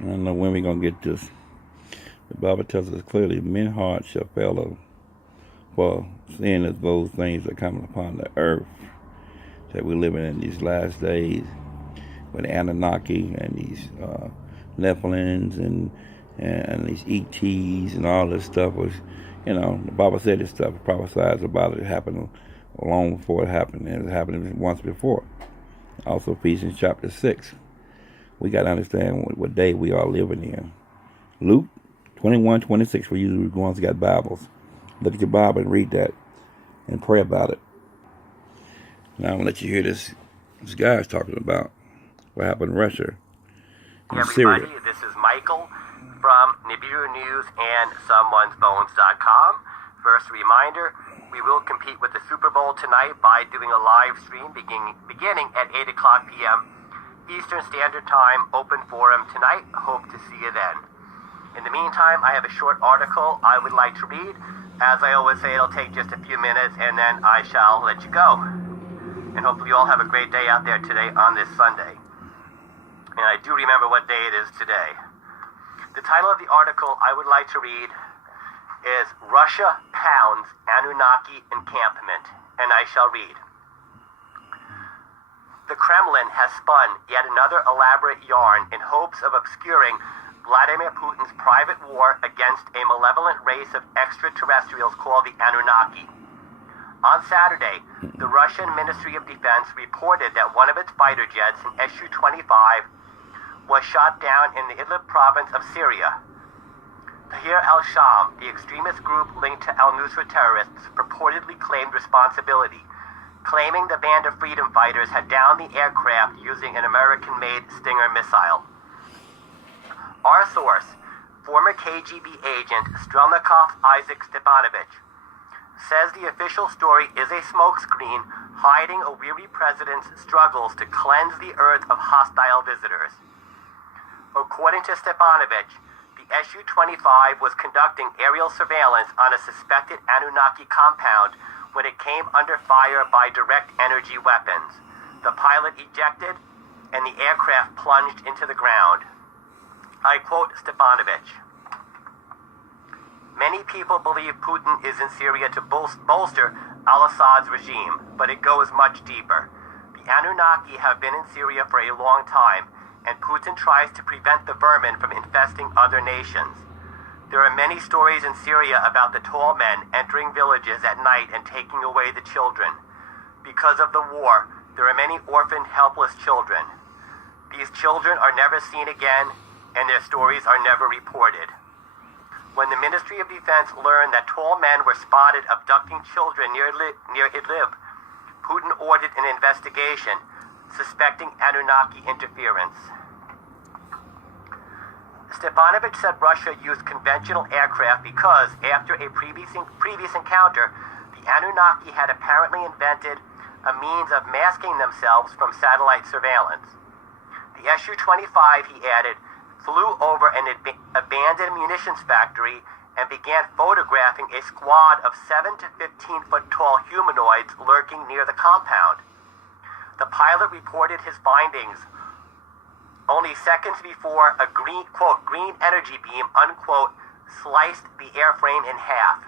I don't know when we're going to get this. The Bible tells us clearly, men's hearts shall fail for sin as those things are coming upon the earth. That we're living in these last days with Anunnaki and these Nephilims and these ETs and all this stuff was, the Bible said this stuff, prophesied about it happened long before it happened, and it happened once before. Also Ephesians chapter 6. We got to understand what day we are living in. Luke 21:26 for you who ones got Bibles. Look at your Bible and read that and pray about it. Now I'm going to let you hear this guy is talking about what happened in Russia and Syria. Everybody, this is Michael from Nibiru News and Someone'sBones.com. First reminder, we will compete with the Super Bowl tonight by doing a live stream beginning at 8 o'clock p.m. Eastern Standard Time, open forum tonight. Hope to see you then. In the meantime, I have a short article I would like to read. As I always say, it'll take just a few minutes and then I shall let you go. And hopefully you all have a great day out there today on this Sunday. And I do remember what day it is today. The title of the article I would like to read is Russia Pounds Anunnaki Encampment, and I shall read. The Kremlin has spun yet another elaborate yarn in hopes of obscuring Vladimir Putin's private war against a malevolent race of extraterrestrials called the Anunnaki. On Saturday, the Russian Ministry of Defense reported that one of its fighter jets, an Su-25, was shot down in the Idlib province of Syria. Tahrir al-Sham, the extremist group linked to al-Nusra terrorists, purportedly claimed responsibility, claiming the band of freedom fighters had downed the aircraft using an American-made Stinger missile. Our source, former KGB agent Strelnikov Isaac Stepanovich, says the official story is a smokescreen hiding a weary president's struggles to cleanse the earth of hostile visitors. According to Stepanovich, the Su-25 was conducting aerial surveillance on a suspected Anunnaki compound when it came under fire by direct energy weapons. The pilot ejected and the aircraft plunged into the ground. I quote Stepanovich. Many people believe Putin is in Syria to bolster al-Assad's regime, but it goes much deeper. The Anunnaki have been in Syria for a long time, and Putin tries to prevent the vermin from infesting other nations. There are many stories in Syria about the tall men entering villages at night and taking away the children. Because of the war, there are many orphaned, helpless children. These children are never seen again, and their stories are never reported. When the Ministry of Defense learned that tall men were spotted abducting children near Idlib, Putin ordered an investigation, suspecting Anunnaki interference. Stepanovich said Russia used conventional aircraft because, after a previous encounter, the Anunnaki had apparently invented a means of masking themselves from satellite surveillance. The Su-25, he added, flew over an abandoned munitions factory and began photographing a squad of 7 to 15-foot tall humanoids lurking near the compound. The pilot reported his findings only seconds before a green energy beam, unquote, sliced the airframe in half.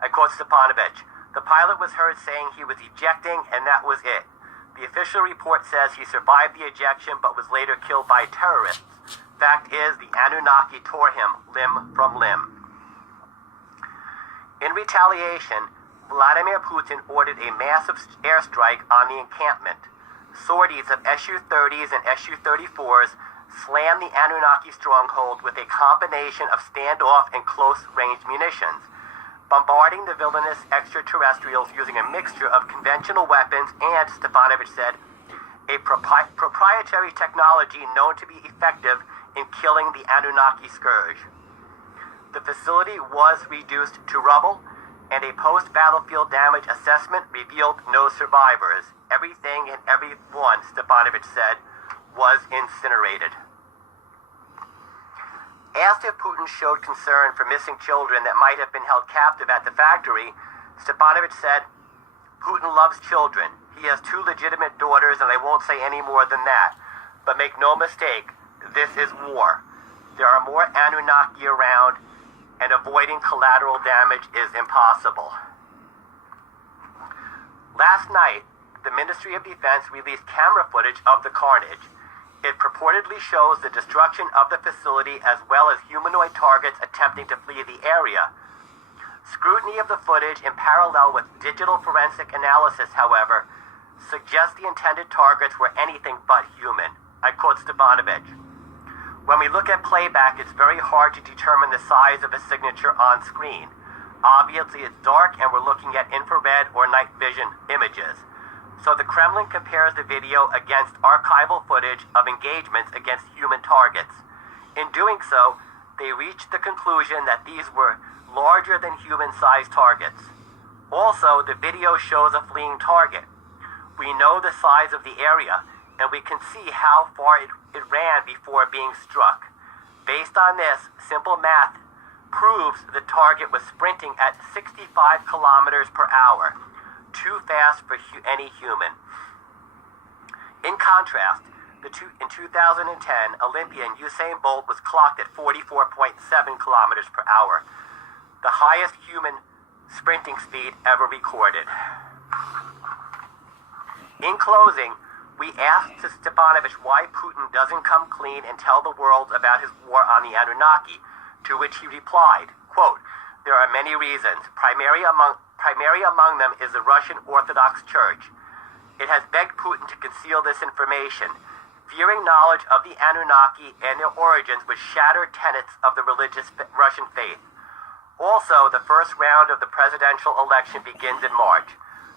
I quote Stepanovich. The pilot was heard saying he was ejecting, and that was it. The official report says he survived the ejection but was later killed by terrorists. Fact is, the Anunnaki tore him limb from limb. In retaliation, Vladimir Putin ordered a massive airstrike on the encampment. Sorties of Su-30s and Su-34s slammed the Anunnaki stronghold with a combination of standoff and close-range munitions, bombarding the villainous extraterrestrials using a mixture of conventional weapons and, Stepanovich said, a proprietary technology known to be effective in killing the Anunnaki scourge. The facility was reduced to rubble, and a post-battlefield damage assessment revealed no survivors. Everything and everyone, Stepanovich said, was incinerated. Asked if Putin showed concern for missing children that might have been held captive at the factory, Stepanovich said, Putin loves children. He has 2 legitimate daughters, and I won't say any more than that. But make no mistake, this is war. There are more Anunnaki around, and avoiding collateral damage is impossible. Last night, the Ministry of Defense released camera footage of the carnage. It purportedly shows the destruction of the facility as well as humanoid targets attempting to flee the area. Scrutiny of the footage in parallel with digital forensic analysis, however, suggests the intended targets were anything but human. I quote Stepanovich. When we look at playback, it's very hard to determine the size of a signature on screen. Obviously, it's dark and we're looking at infrared or night vision images. So the Kremlin compares the video against archival footage of engagements against human targets. In doing so, they reached the conclusion that these were larger than human-sized targets. Also, the video shows a fleeing target. We know the size of the area, and we can see how far it ran before being struck. Based on this, simple math proves the target was sprinting at 65 kilometers per hour, too fast for any human. In contrast, in 2010, Olympian Usain Bolt was clocked at 44.7 kilometers per hour, the highest human sprinting speed ever recorded. In closing, we asked Stepanovich why Putin doesn't come clean and tell the world about his war on the Anunnaki, to which he replied, quote, "There are many reasons. Primary among them is the Russian Orthodox Church. It has begged Putin to conceal this information, fearing knowledge of the Anunnaki and their origins would shatter tenets of the religious Russian faith. Also, the first round of the presidential election begins in March.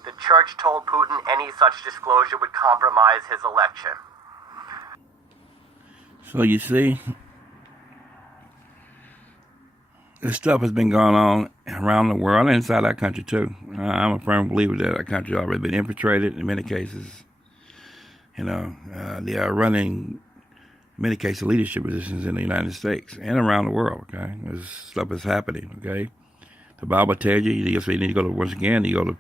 The church told Putin any such disclosure would compromise his election." So you see, this stuff has been going on around the world, inside our country too. I'm a firm believer that our country has already been infiltrated in many cases. They are running, in many cases, leadership positions in the United States and around the world. Okay, this stuff is happening. Okay, the Bible tells you. You need to go to once again. You go to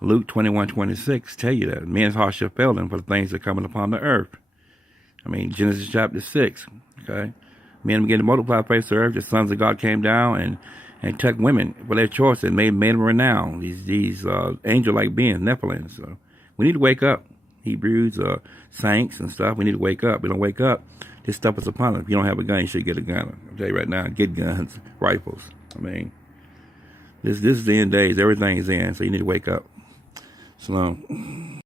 Luke 21:26. Tell you that men's hearts shall fail them for the things that are coming upon the earth. Genesis chapter 6. Okay. Men began to multiply the face of the earth. The sons of God came down and took women for their choice and made men renowned. These angel-like beings, Nephilim. So we need to wake up. Hebrews, saints and stuff. We need to wake up. We don't wake up, this stuff is upon us. If you don't have a gun, you should get a gun. I'll tell you right now, get guns, rifles. This is the end days. Everything is in. So you need to wake up. Shalom.